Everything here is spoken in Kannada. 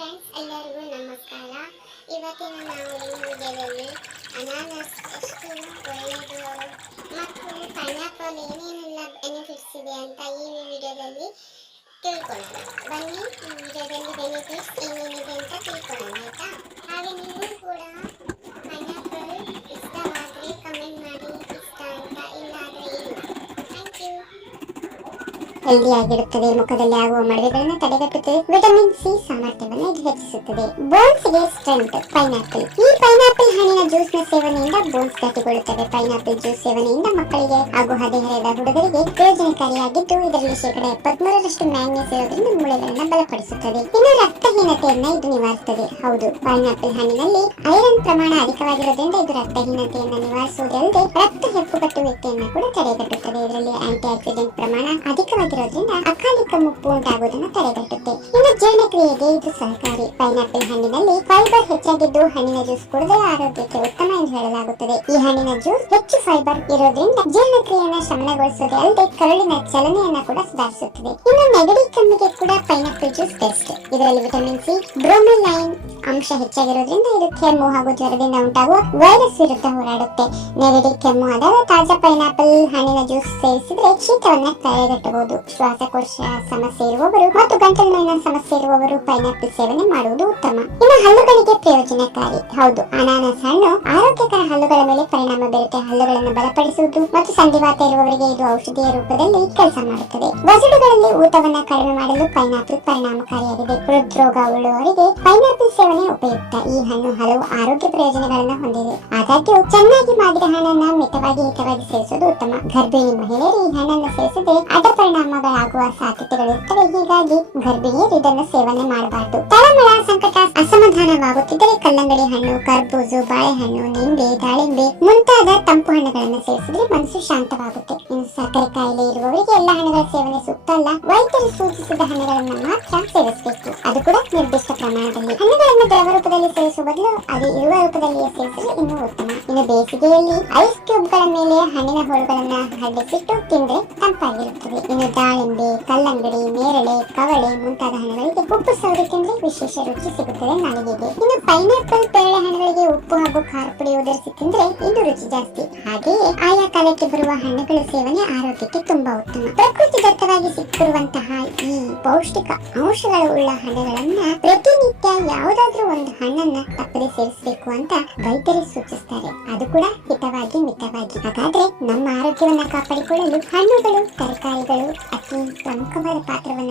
ಫ್ರೆಂಡ್ಸ್ ಎಲ್ಲರಿಗೂ ನಮಸ್ಕಾರ. ಇವತ್ತಿನ ನಾವು ಈ ವಿಡಿಯೋದಲ್ಲಿ ಅನಾನಸ್ ಎಷ್ಟು ಒಳ್ಳೆಯದು ಮತ್ತು ಪೈನಾಪಲ್ ಏನೇನೆಲ್ಲ ಬೆನಿಫಿಟ್ಸ್ ಇದೆ ಅಂತ ಈ ವಿಡಿಯೋದಲ್ಲಿ ತಿಳ್ಕೊಳ್ಳೋಣ. ಬನ್ನಿ ಈ ವಿಡಿಯೋದಲ್ಲಿ ಬೆನಿಫಿಟ್ಸ್ ಏನೇನಿದೆ ಅಂತ ತಿಳ್ಕೊಳ್ಳೋಣ. ಹೆಲ್ದಿ ಆಗಿರುತ್ತದೆ ಮುಖದಲ್ಲಿ ಆಗುವ ಮಡವೆಗಳನ್ನು ತಡೆಗಟ್ಟುತ್ತದೆ. ವಿಟಮಿನ್ ಸಿ ಸಾಮರ್ಥ್ಯವನ್ನು ಹೆಚ್ಚಿಸುತ್ತದೆ. ಬೋನ್ಸ್ಗೆ ಸ್ಟ್ರೆಂತ್, ಪೈನಾಪಲ್. ಈ ಪೈನಾಪಲ್ ಹಣ್ಣಿನ ಜ್ಯೂಸ್ನ ಸೇವನೆಯಿಂದ ಬೋನ್ಸ್ ಗಟ್ಟಿಗೊಳ್ಳುತ್ತದೆ ಪೈನಾಪಲ್ ಜ್ಯೂಸ್ ಸೇವನೆಯಿಂದ ಮಕ್ಕಳಿಗೆ ಹಾಗೂ ಹದಿಹರೆಯದ ಹುಡುಗರಿಗೆ ಪ್ರಯೋಜನಕಾರಿಯಾಗಿದ್ದು, ಇದರಲ್ಲಿ ಶೇಕಡ ಎಪ್ಪತ್ಮೂರರಷ್ಟು ಮ್ಯಾಂಗ್ನೀಸ್ ಇರೋದ್ರಿಂದ ಮೂಳೆಗಳನ್ನು ಬಲಪಡಿಸುತ್ತದೆ. ಇನ್ನು ರಕ್ತಹೀನತೆಯನ್ನ ಇದು ನಿವಾರಿಸುತ್ತದೆ. ಹೌದು ಪೈನಾಪಲ್ ಹಣ್ಣಿನಲ್ಲಿ ಐರನ್ ಪ್ರಮಾಣ ಅಧಿಕವಾಗಿರೋದ್ರಿಂದ ಇದು ರಕ್ತಹೀನತೆಯನ್ನು ನಿವಾರಿಸುವುದಲ್ಲದೆ ರಕ್ತ ಹೆಪ್ಪುಗಟ್ಟುವಿಕೆಯನ್ನು ಕೂಡ ತಡೆಗಟ್ಟುತ್ತದೆ. ಇದರಲ್ಲಿ ಆಂಟಿ ಆಕ್ಸಿಡೆಂಟ್ ಪ್ರಮಾಣ ಅಧಿಕವಾಗಿರೋದ್ರಿಂದ ಅಕಾಲಿಕ ಮುಪ್ಪು ಉಂಟಾಗುವುದನ್ನು ತಡೆಗಟ್ಟುತ್ತೆ ಇನ್ನು ಜೀರ್ಣಕ್ರಿಯೆಗೆ ಇದು ಸಹಕಾರಿ ಪೈನಾಪಲ್ ಹಣ್ಣಿನಲ್ಲಿ ಫೈಬರ್ ಹೆಚ್ಚಾಗಿದ್ದು ಹಣ್ಣಿನ ಜ್ಯೂಸ್ ಕುಡಿದರೆ ಆರೋಗ್ಯಕ್ಕೆ ಉತ್ತಮ ಎಂದು ಹೇಳಲಾಗುತ್ತದೆ. ಈ ಹಣ್ಣಿನ ಜ್ಯೂಸ್ ಹೆಚ್ಚು ಫೈಬರ್ ಇರೋದ್ರಿಂದ ಜೀರ್ಣಕ್ರಿಯೆಯನ್ನು ಶಮನಗೊಳಿಸುವುದೇ ಅಲ್ಲದೆ ಕರುಳಿನ ಚಲನೆಯನ್ನ ಕೂಡ ಸುಧಾರಿಸುತ್ತದೆ. ಇನ್ನು ನೆಗಡಿ, ಕಮ್ಮಿಗೆ ಕೂಡ ಪೈನಾಪಲ್ ಜ್ಯೂಸ್ ಬೆಸ್ಟ್ ಇದರಲ್ಲಿ ವಿಟಮಿನ್ ಸಿ ಬ್ರೋಮೆಲೈನ್ ಅಂಶ ಹೆಚ್ಚಾಗಿರೋದ್ರಿಂದ ಇದು ಕೆಮ್ಮು ಹಾಗೂ ಜ್ವರದಿಂದ ಉಂಟಾಗುವ ವೈರಸ್ ವಿರುದ್ಧ ಹೋರಾಡುತ್ತೆ. ನೆಗಡಿ, ಕೆಮ್ಮು ಆದಾಗ ತಾಜಾ ಪೈನಾಪಲ್ ಹಣ್ಣಿನ ಜ್ಯೂಸ್ ಸೇವಿಸಿದ್ರೆ ಶೀತವನ್ನ ತಡೆಗಟ್ಟಬಹುದು. ಶ್ವಾಸಕೋಶ ಸಮಸ್ಯೆ ಇರುವವರು ಮತ್ತು ಗಂಟಲು ನೋವಿನ ಸಮಸ್ಯೆ ಇರುವವರು ಪೈನಾಪಲ್ ಸೇವನೆ ಮಾಡುವುದು ಉತ್ತಮ. ಇನ್ನು ಹಲ್ಲುಗಳಿಗೆ ಪ್ರಯೋಜನಕಾರಿ. ಹೌದು, ಅನಾನಸ್ ಹಣ್ಣು ಆರೋಗ್ಯಕರ ಹಲ್ಲುಗಳ ಮೇಲೆ ಪರಿಣಾಮ ಬೀರುತ್ತೆ. ಹಲ್ಲುಗಳನ್ನು ಬಲಪಡಿಸುವುದು ಮತ್ತು ಸಂಧಿವಾತ ಇರುವವರಿಗೆ ಇದು ಔಷಧಿಯ ರೂಪದಲ್ಲಿ ಕೆಲಸ ಮಾಡುತ್ತದೆ. ವಸಡುಗಳಲ್ಲಿ ಊತವನ್ನ ಕಡಿಮೆ ಮಾಡಲು ಪೈನಾಪಲ್ ಪರಿಣಾಮಕಾರಿಯಾಗಿದೆ. ಹೃದ್ರೋಗ ಉಳ್ಳುವವರಿಗೆ ಪೈನಾಪಲ್ ಸೇವನೆ ಉಪಯುಕ್ತ ಈ ಹಣ್ಣು ಹಲವು ಆರೋಗ್ಯ ಪ್ರಯೋಜನಗಳನ್ನು ಹೊಂದಿದೆ. ಆದಾಗ್ಯೂ, ಚೆನ್ನಾಗಿ ಮಾಡಿದ ಹಣ್ಣನ್ನ ಮಿತವಾಗಿ ಹಿತವಾಗಿ ಸೇವಿಸುವುದು ಉತ್ತಮ. ಗರ್ಭಿಣಿ ಮಹಿಳೆಯರು ಈ ಹಣ್ಣನ್ನು ಸೇವಿಸದೆ ಅದರ ಪರಿಣಾಮಗಳಾಗುವ ಸಾಧ್ಯತೆಗಳಿರುತ್ತವೆ ಹೀಗಾಗಿ ಗರ್ಭಿಣಿಯರು ಇದನ್ನು ಸೇವನೆ ಮಾಡಬಾರದು. ತಳಮಳ ಸಂಕಟ ಅಸಮಾಧಾನವಾಗುತ್ತಿದ್ದರೆ ಕಲ್ಲಂಗಡಿ ಹಣ್ಣು, ಕರ್ಬೂಜು, ಬಾಳೆಹಣ್ಣು, ನಿಂಬೆ, ದಾಳಿಂಬೆ ಮುಂತಾದ ತಂಪು ಹಣ್ಣುಗಳನ್ನು ಸೇವಿಸಿದ್ರೆ ಮನಸ್ಸು ಶಾಂತವಾಗುತ್ತೆ. ಇನ್ನು ಸಕ್ಕರೆ ಕಾಯಿಲೆ ಇರುವವರಿಗೆ ಎಲ್ಲ ಹಣ್ಣುಗಳ ಸೇವನೆ ಸೂಕ್ತ ಅಲ್ಲ. ವೈದ್ಯರು ಸೂಚಿಸಿದ ಹಣ್ಣುಗಳನ್ನು ಮಾತ್ರ ಸೇವಿಸಬೇಕು ಅದು ಕೂಡ ನಿರ್ದಿಷ್ಟ ಪ್ರಮಾಣದಲ್ಲಿ. ಹಣ್ಣುಗಳನ್ನು ದ್ರವ ರೂಪದಲ್ಲಿ ಸೇವಿಸುವ ಬದಲು ಅದು ಇರುವ ರೂಪದಲ್ಲಿಯೇ ಸೇವಿಸಲು ಇನ್ನೂ ಉತ್ತಮ. ಇನ್ನು ಬೇಸಿಗೆಯಲ್ಲಿ ಐಸ್ ಕ್ಯೂಬ್ಗಳ ಮೇಲೆ ಹಣ್ಣಿನ ಹೋಳುಗಳನ್ನ ಹರಡಿಸಿಟ್ಟು ತಿಂದ್ರೆ ತಂಪಾಗಿರುತ್ತದೆ. ಇನ್ನು ದಾಳಿಂಬೆ, ಕಲ್ಲಂಗಡಿ, ನೇರಳೆ, ಕವಳೆ ಮುಂತಾದ ಹಣ್ಣುಗಳಿಗೆ ಉಪ್ಪು ಸವರಿ ತಿಂದ್ರೆ ವಿಶೇಷ ರುಚಿ ಸಿಗುತ್ತದೆ ನಾಲಿಗೆಗೆ ಇನ್ನು ಪೈನಾಪಲ್ ಪೇರಳೆ ಹಣ್ಣುಗಳಿಗೆ ಉಪ್ಪು ಹಾಗೂ ಖಾರ ಪುಡಿ ಉದರಿಸಿ ತಿಂದ್ರೆ ಇದು ರುಚಿ ಜಾಸ್ತಿ. ಹಾಗೆಯೇ ಆಯಾ ಕಾಲಕ್ಕೆ ಬರುವ ಹಣ್ಣುಗಳ ಸೇವನೆ ಆರೋಗ್ಯಕ್ಕೆ ತುಂಬಾ ಉತ್ತಮ. ಪ್ರಕೃತಿ ದತ್ತವಾಗಿ ಸಿಕ್ಕಿರುವಂತಹ ಈ ಪೌಷ್ಟಿಕ ಅಂಶಗಳು ಉಳ್ಳ ಹಣ್ಣುಗಳನ್ನ ಹಣ್ಣನ್ನ ತಪ್ಪದೆ ಸೇರಿಸಬೇಕು ಅಂತ ವೈದ್ಯರು ಸೂಚಿಸ್ತಾರೆ. ಅದು ಕೂಡ ಹಿತವಾಗಿ, ಮಿತವಾಗಿ. ಹಾಗಾದ್ರೆ ನಮ್ಮ ಆರೋಗ್ಯವನ್ನ ಕಾಪಾಡಿಕೊಳ್ಳಲು ಹಣ್ಣುಗಳು, ತರಕಾರಿಗಳು ಅತಿ ಪ್ರಮುಖವಾದ ಪಾತ್ರವನ್ನ